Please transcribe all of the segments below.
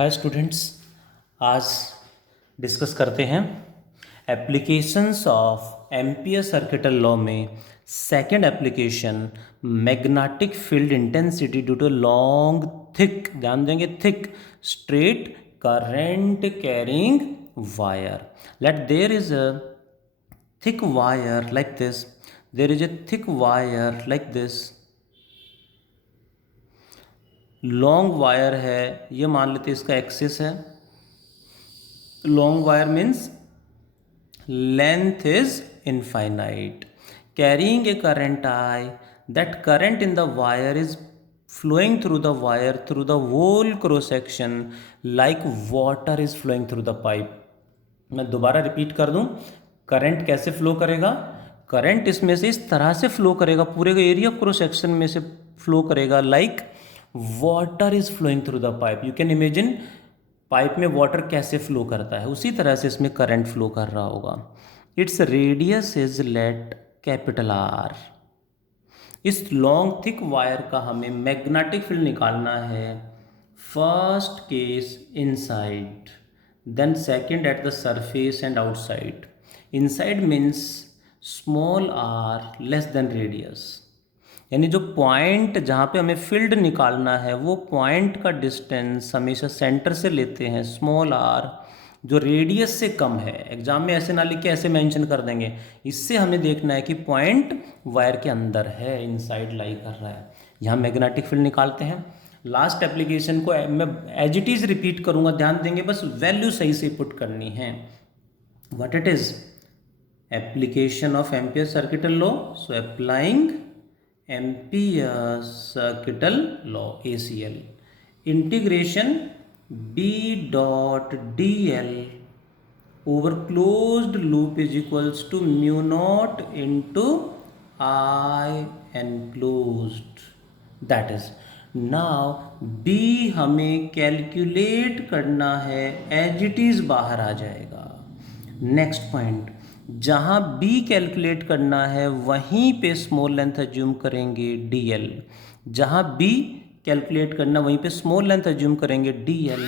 Hi students, आज discuss करते हैं applications of ampere circuital law में second application magnetic field intensity due to long thick, ध्यान देंगे thick straight current carrying wire. Let there is a thick wire like this. There is a thick wire like this. Long wire है, ये मान लेते इसका axis है. Long wire means length is infinite, carrying a current I. That current in the wire is flowing through the wire through the whole cross section like water is flowing through the pipe. मैं दोबारा repeat कर दूं, current कैसे flow करेगा. Current इसमें से इस तरह से फ्लो करेगा, पूरे का एरिया क्रॉस सेक्शन में से फ्लो करेगा like water is flowing through the pipe. You can imagine pipe में वाटर कैसे फ्लो करता है, उसी तरह से इसमें करंट फ्लो कर रहा होगा. It's radius is let capital R. इस लॉन्ग थिक वायर का हमें मैग्नेटिक फील्ड निकालना है. First case inside, then second at the surface and outside. Inside means small R less than radius, यानी जो पॉइंट जहाँ पे हमें फील्ड निकालना है वो पॉइंट का डिस्टेंस हमेशा सेंटर से लेते हैं स्मॉल आर, जो रेडियस से कम है. एग्जाम में ऐसे ना लिख के ऐसे मेंशन कर देंगे. इससे हमें देखना है कि पॉइंट वायर के अंदर है, इनसाइड लाई कर रहा है. यहाँ मैग्नेटिक फील्ड निकालते हैं. लास्ट एप्लीकेशन को मैं एज इट इज़ रिपीट करूँगा, ध्यान देंगे, बस वैल्यू सही से पुट करनी है. What it is application of ampere circuital law. So applying ampere circuital law, ACL, integration B dot dl over closed loop is equals to mu naught into I enclosed. That is, now B हमें calculate करना है, as it is बाहर आ जाएगा. Next point, जहाँ B calculate करना है वहीं पे स्मॉल लेंथ अज्यूम करेंगे DL. जहाँ B कैलकुलेट करना वहीं पे स्मॉल लेंथ अज्यूम करेंगे DL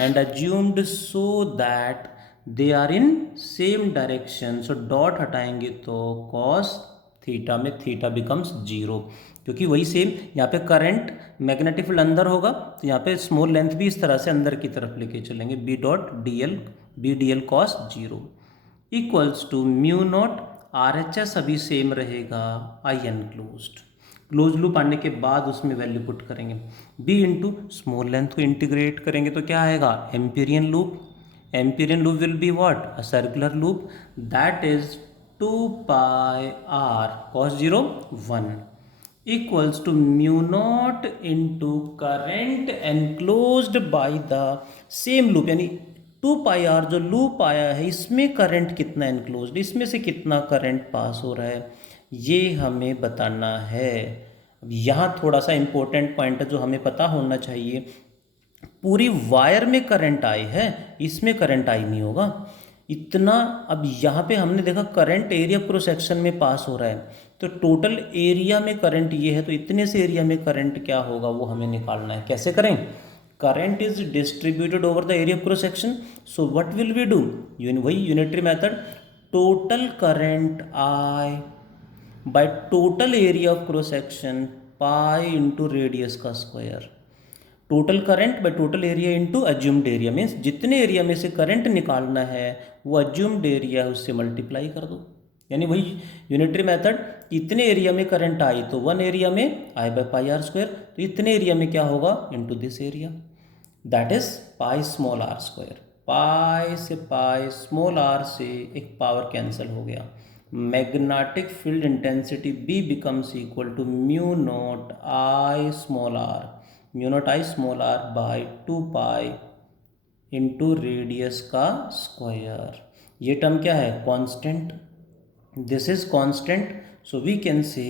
and assumed so that they are in same direction. So dot हटाएंगे तो कॉस थीटा में थीटा बिकम्स 0, क्योंकि वही सेम यहाँ पे करंट मैग्नेटिक फील्ड अंदर होगा तो यहाँ पे स्मॉल लेंथ भी इस तरह से अंदर की तरफ लेके चलेंगे. B dot DL, B DL cos 0 equals to mu not RHS अभी सेम रहेगा I एनक्लोज्ड. क्लोज लूप आने के बाद उसमें वैल्यू पुट करेंगे. B इंटू स्मॉल लेंथ को इंटीग्रेट करेंगे तो क्या आएगा, Amperian loop. Amperian loop will be what, a circular loop. That is 2 पाई r cos 0 1 equals to mu not into current enclosed by the same loop, यानी 2 pi are जो loop आया है इसमें करंट कितना एनक्लोज्ड, इसमें से कितना करंट पास हो रहा है, ये हमें बताना है. अब यहाँ थोड़ा सा इंपॉर्टेंट पॉइंट है जो हमें पता होना चाहिए. पूरी वायर में करंट आई है, इसमें करंट आई नहीं होगा इतना. अब यहाँ पे हमने देखा करंट एरिया क्रॉस सेक्शन में पास हो रहा है, तो टोटल एरिया में करंट ये है, तो इतने से एरिया में करंट क्या होगा वो हमें निकालना है. कैसे करें, current is distributed over the area of cross section. So what will we do, वही unitary method, total current I by total area of cross section pi into radius का square. Total current by total area into assumed area, means जितने area में से current निकालना है वो assumed area है उससे मल्टीप्लाई कर दो. यानी वही यूनिटरी मेथड, इतने एरिया में करंट आई तो 1 एरिया में I by pi r square, तो इतने एरिया में क्या होगा into this area, that is pi small r square. Pi से पाई स्मॉल आर से एक पावर कैंसिल हो गया. Magnetic field intensity B becomes equal to mu not I small R, mu not I small R by 2 pi into radius का square. ये term क्या है, constant. This is constant. So we can say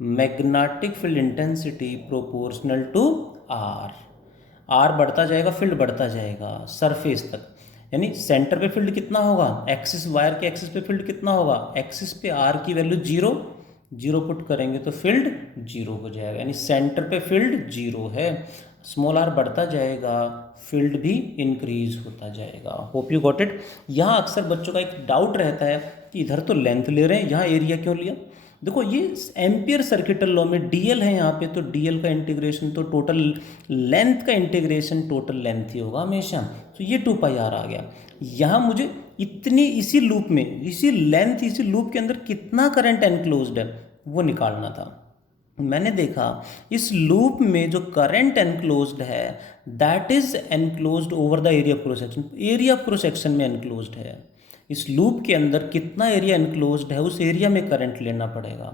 magnetic field intensity proportional to R. R बढ़ता जाएगा, field बढ़ता जाएगा surface तक, यानी सेंटर पे फील्ड कितना होगा, एक्सिस, वायर के एक्सिस पे फील्ड कितना होगा, एक्सिस पे R की वैल्यू 0 पुट करेंगे तो फील्ड 0 हो जाएगा, यानी सेंटर पे फील्ड 0 है. स्मॉल आर बढ़ता जाएगा, फील्ड भी इंक्रीज होता जाएगा। Hope you got it. यहाँ अक्सर बच्चों का एक डाउट रहता है कि इधर तो लेंथ ले रहे हैं, यहाँ एरिया क्यों लिया। देखो ये एम्पियर सर्किटल लॉ में डीएल है यहाँ पे, तो डीएल का इंटीग्रेशन तो टोटल लेंथ का इंटीग्रेशन टोटल लेंथ ही होगा हमेशा। तो ये 2πr आ गया। यहाँ मुझे इतनी इसी लूप में, इसी लेंथ, इसी लूप के अंदर कितना करंट एनक्लोज्ड है वो निकालना था। मैंने देखा इस लूप में जो करंट एनक्लोज्ड है that is enclosed over the area cross section, area cross section में एनक्लोज्ड है। इस लूप के अंदर कितना एरिया एनक्लोज्ड है उस एरिया में करंट लेना पड़ेगा,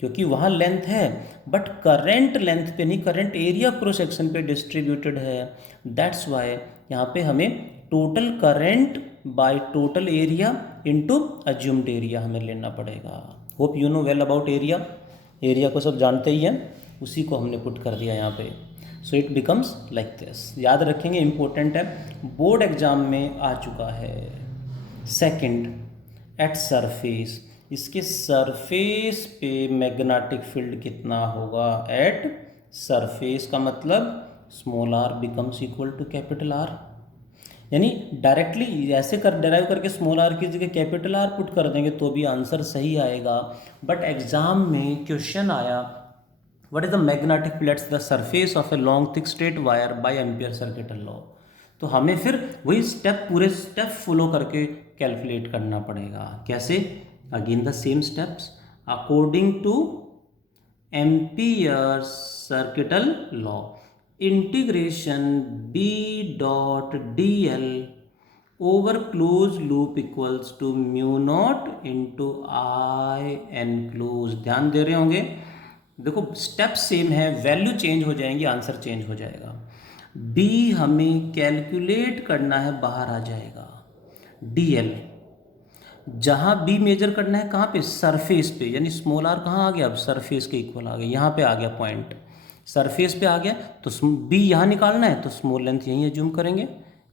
क्योंकि वहाँ लेंथ है बट करंट लेंथ पे नहीं, करंट एरिया क्रॉस सेक्शन पे डिस्ट्रीब्यूटेड है। दैट्स वाई यहाँ पे हमें total current by total area into assumed area हमें लेना पड़ेगा। Hope you know well about area. Area को सब जानते ही हैं, उसी को हमने पुट कर दिया यहाँ पे। So it becomes like this. याद रखेंगे, इंपॉर्टेंट है, बोर्ड एग्जाम में आ चुका है। सेकंड, एट सरफेस, इसके सरफेस पे मैग्नेटिक फील्ड कितना होगा एट सरफेस, का मतलब small R becomes equal to capital R. यानी डायरेक्टली ऐसे कर डेराइव करके स्मॉल आर की जगह कैपिटल आर पुट कर देंगे तो भी आंसर सही आएगा। बट एग्जाम में क्वेश्चन आया what is the magnetic field at the surface of a long thick straight wire by Ampere circuital law. तो हमें फिर वही स्टेप, पूरे स्टेप फॉलो करके कैलकुलेट करना पड़ेगा। कैसे? Again the same steps according to Ampere circuital law. Integration B dot D L over close loop equals to mu not into I enclose. ध्यान दे रहे होंगे, देखो स्टेप सेम है, वैल्यू चेंज हो जाएंगी, आंसर चेंज हो जाएगा। बी हमें कैलकुलेट करना है, बाहर आ जाएगा डी एल। जहाँ बी मेजर करना है कहाँ पे? सरफेस पे, यानी स्मॉल आर कहाँ आ गया? अब सरफेस के इक्वल आ गया, यहाँ पे आ गया पॉइंट, सरफेस पे आ गया। तो बी यहाँ निकालना है तो स्मॉल लेंथ यहीं एज्यूम करेंगे,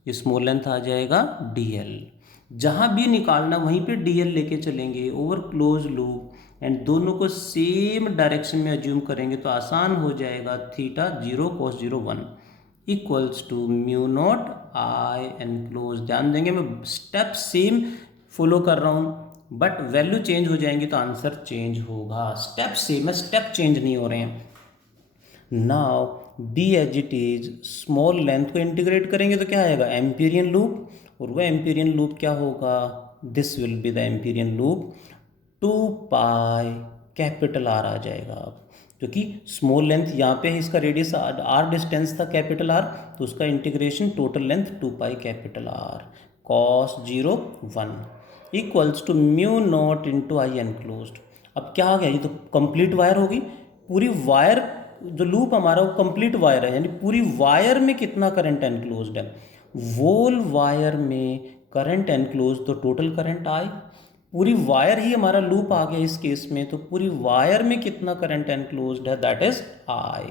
ये स्मॉल लेंथ आ जाएगा डी एल। जहाँ बी निकालना वहीं पे डी एल लेके चलेंगे ओवर क्लोज लूप, एंड दोनों को सेम डायरेक्शन में एज्यूम करेंगे तो आसान हो जाएगा। Theta 0 cos 0 1 equals to mu not I enclose. ध्यान देंगे, मैं स्टेप सेम फॉलो कर रहा हूँ बट वैल्यू चेंज हो जाएंगी तो आंसर चेंज होगा। स्टेप सेम है, स्टेप चेंज नहीं हो रहे हैं। Now B as it is, small length को इंटीग्रेट करेंगे तो क्या आएगा? एम्पीरियन लूप, और वह एम्पीरियन लूप क्या होगा? This will be the amperian loop, 2π capital r आ जाएगा। अब क्योंकि स्मॉल लेंथ यहाँ पे है, इसका रेडियस आर डिस्टेंस था कैपिटल आर, तो उसका integration total length 2π capital r cos 0 1 equals to mu not into I enclosed. अब क्या आ गया? ये तो कंप्लीट वायर होगी, पूरी वायर, जो लूप हमारा वो कंप्लीट वायर है, यानी पूरी वायर में कितना करंट एनक्लोज्ड है? वोल वायर में करंट एनक्लोज तो टोटल करंट आई, पूरी वायर ही हमारा लूप आ गया इस केस में, तो पूरी वायर में कितना करंट एनक्लोज्ड है? That is I.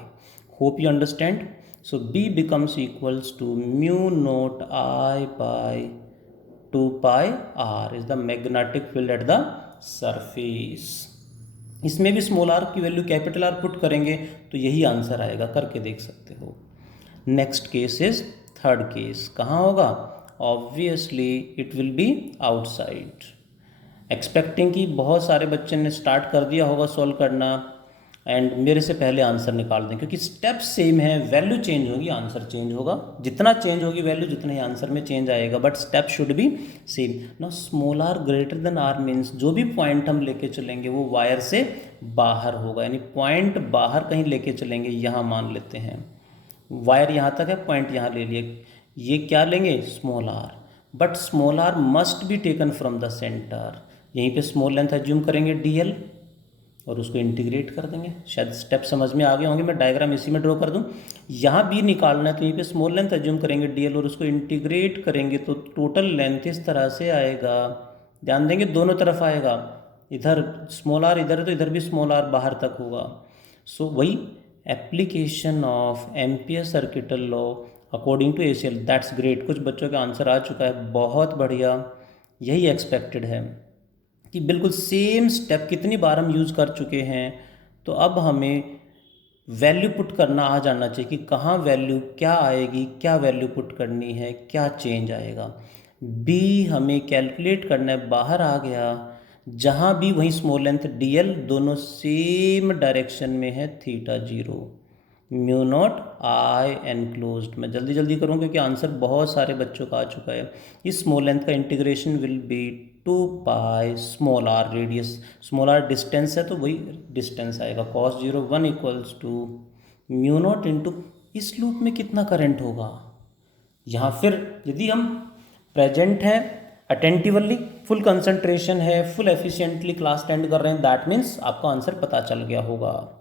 Hope you understand. So B becomes equals to mu not I by 2π r is the magnetic field at the surface. इसमें भी स्मॉल आर की वैल्यू कैपिटल आर पुट करेंगे तो यही answer आएगा, करके देख सकते हो। Next case is third case, कहाँ होगा? Obviously it will be outside. Expecting कि बहुत सारे बच्चे ने स्टार्ट कर दिया होगा सॉल्व करना एंड मेरे से पहले आंसर निकाल दें, क्योंकि स्टेप सेम है, वैल्यू चेंज होगी आंसर चेंज होगा। जितना चेंज होगी वैल्यू जितना ही आंसर में चेंज आएगा, but step should be same. ना small r greater than r means जो भी पॉइंट हम लेके चलेंगे वो वायर से बाहर होगा, यानी पॉइंट बाहर कहीं लेके चलेंगे। यहाँ मान लेते हैं वायर यहाँ तक है, पॉइंट यहाँ ले लिए, ये क्या लेंगे? Small R, but small R must be taken from the center. यहीं पे स्मॉल लेंथ एज्यूम करेंगे डीएल और उसको इंटीग्रेट कर देंगे। शायद स्टेप समझ में आ गए होंगे, मैं डायग्राम इसी में ड्रॉ कर दूं। यहाँ बी निकालना है तो यहीं पे स्मॉल लेंथ एज्यूम करेंगे डीएल और उसको इंटीग्रेट करेंगे तो टोटल लेंथ इस तरह से आएगा। ध्यान देंगे दोनों तरफ आएगा, इधर स्मॉल आर इधर है तो इधर भी स्मॉल आर बाहर तक होगा। सो वही application of ampere circuital law according to ACL. That's great, कुछ बच्चों का आंसर आ चुका है, बहुत बढ़िया। यही एक्सपेक्टेड है कि बिल्कुल सेम स्टेप कितनी बार हम यूज़ कर चुके हैं, तो अब हमें वैल्यू पुट करना आ जाना चाहिए कि कहाँ वैल्यू क्या आएगी, क्या वैल्यू पुट करनी है, क्या चेंज आएगा। बी हमें कैलकुलेट करना है, बाहर आ गया, जहाँ भी वहीं स्मॉल लेंथ dl दोनों सेम डायरेक्शन में है, theta 0, mu not I enclosed. मैं जल्दी जल्दी करूँ क्योंकि आंसर बहुत सारे बच्चों का आ चुका है। इस स्मॉल लेंथ का integration will be 2 pi small R, radius small R distance है तो वही डिस्टेंस आएगा, cos 0 1 equals to mu not into, इस लूप में कितना करंट होगा यहाँ। फिर यदि हम प्रेजेंट है, अटेंटिवली फुल कंसंट्रेशन है, फुल एफिशिएंटली क्लास अटेंड कर रहे हैं, दैट मीन्स आपका आंसर पता चल गया होगा।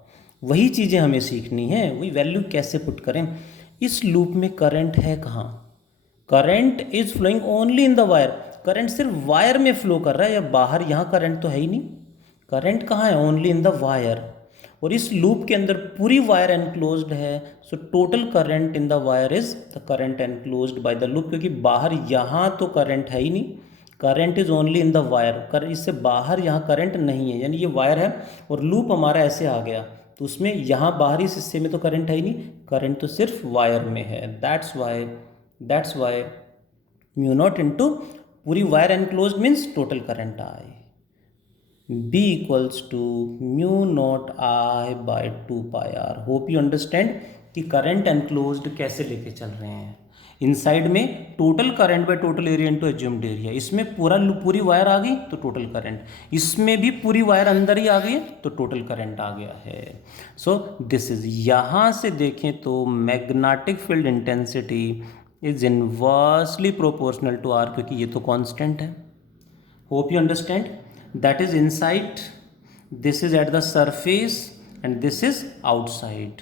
वही चीज़ें हमें सीखनी है, वही वैल्यू कैसे पुट करें। इस लूप में करंट है कहाँ, current is flowing only in the wire, current सिर्फ वायर में फ्लो कर रहा है या बाहर, यहाँ करंट तो है ही नहीं, करंट कहाँ है, ओनली इन द वायर। और इस लूप के अंदर पूरी वायर एनक्लोज्ड है, so total current in the wire is the current enclosed by the loop, क्योंकि बाहर यहाँ तो करंट है ही नहीं, current is only in the wire, इससे बाहर यहाँ करंट नहीं है, यानी ये वायर है और लूप हमारा ऐसे आ गया, तो उसमें यहाँ बाहरी हिस्से में तो करंट है ही नहीं, करंट तो सिर्फ वायर में है। That's why mu not into पूरी wire enclosed means total current I, B equals to mu not I by 2 pi r. Hope you understand कि करंट एनक्लोज्ड कैसे लेके चल रहे हैं। इनसाइड में total current by total area into assumed area, इसमें पूरी वायर आ गई तो टोटल करंट, इसमें भी पूरी वायर अंदर ही आ गई तो टोटल करंट आ गया है। सो दिस इज, यहाँ से देखें तो magnetic field intensity is inversely proportional to R, क्योंकि ये तो कांस्टेंट है। Hope you understand, that is inside, this is at the surface and this is outside।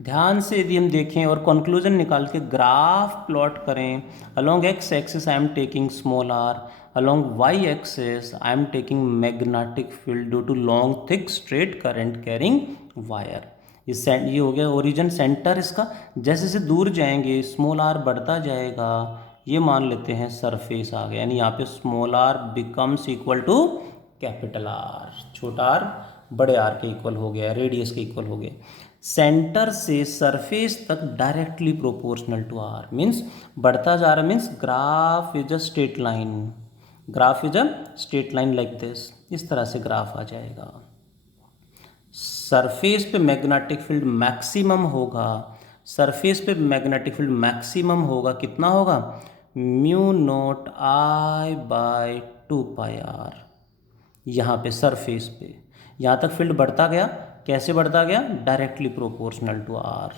ध्यान से यदि हम देखें और कंक्लूजन निकाल के ग्राफ प्लॉट करें, along x axis I am taking small r, along y axis I am taking magnetic field due to long thick straight current carrying wire। ये हो गया ओरिजिन सेंटर इसका, जैसे जैसे दूर जाएंगे स्मॉल आर बढ़ता जाएगा, ये मान लेते हैं सरफेस आ गया, यानी यहाँ पे small R becomes equal to capital R, छोटा आर बड़े आर के इक्वल हो गया, रेडियस के इक्वल हो गया। सेंटर से सरफेस तक directly proportional to R, means बढ़ता जा रहा, means graph is a straight line, graph is a straight line like this, इस तरह से ग्राफ आ जाएगा। सरफेस पे मैग्नेटिक फील्ड मैक्सिमम होगा, सरफेस पे मैग्नेटिक फील्ड मैक्सिमम होगा, कितना होगा, mu not I by 2 pi R. यहाँ पे सरफेस पे यहाँ तक फील्ड बढ़ता गया, कैसे बढ़ता गया, directly proportional to r,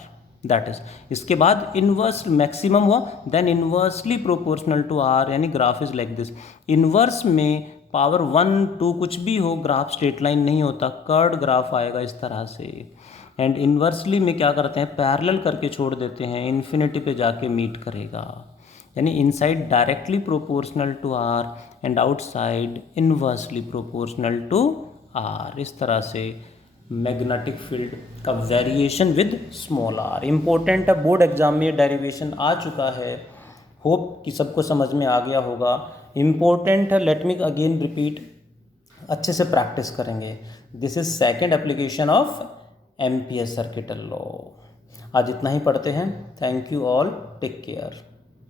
that is. इसके बाद इनवर्स मैक्सिमम हुआ, then inversely proportional to r, यानी graph is like this. Inverse में पावर 1 2 कुछ भी हो, ग्राफ स्ट्रेट लाइन नहीं होता, कर्ड ग्राफ आएगा इस तरह से। एंड इनवर्सली में क्या करते हैं, पैरेलल करके छोड़ देते हैं, इन्फिनिटी पे जाके मीट करेगा, यानी inside directly proportional to R and outside inversely proportional to R. इस तरह से मैग्नेटिक फील्ड का variation with small R important है, बोर्ड एग्जाम में डेरिवेशन आ चुका है, होप कि सबको समझ में आ गया होगा, इम्पोर्टेंट है। लेट मी अगेन रिपीट, अच्छे से प्रैक्टिस करेंगे। This is second application of ampere circuital law. आज इतना ही पढ़ते हैं, thank you all, take care.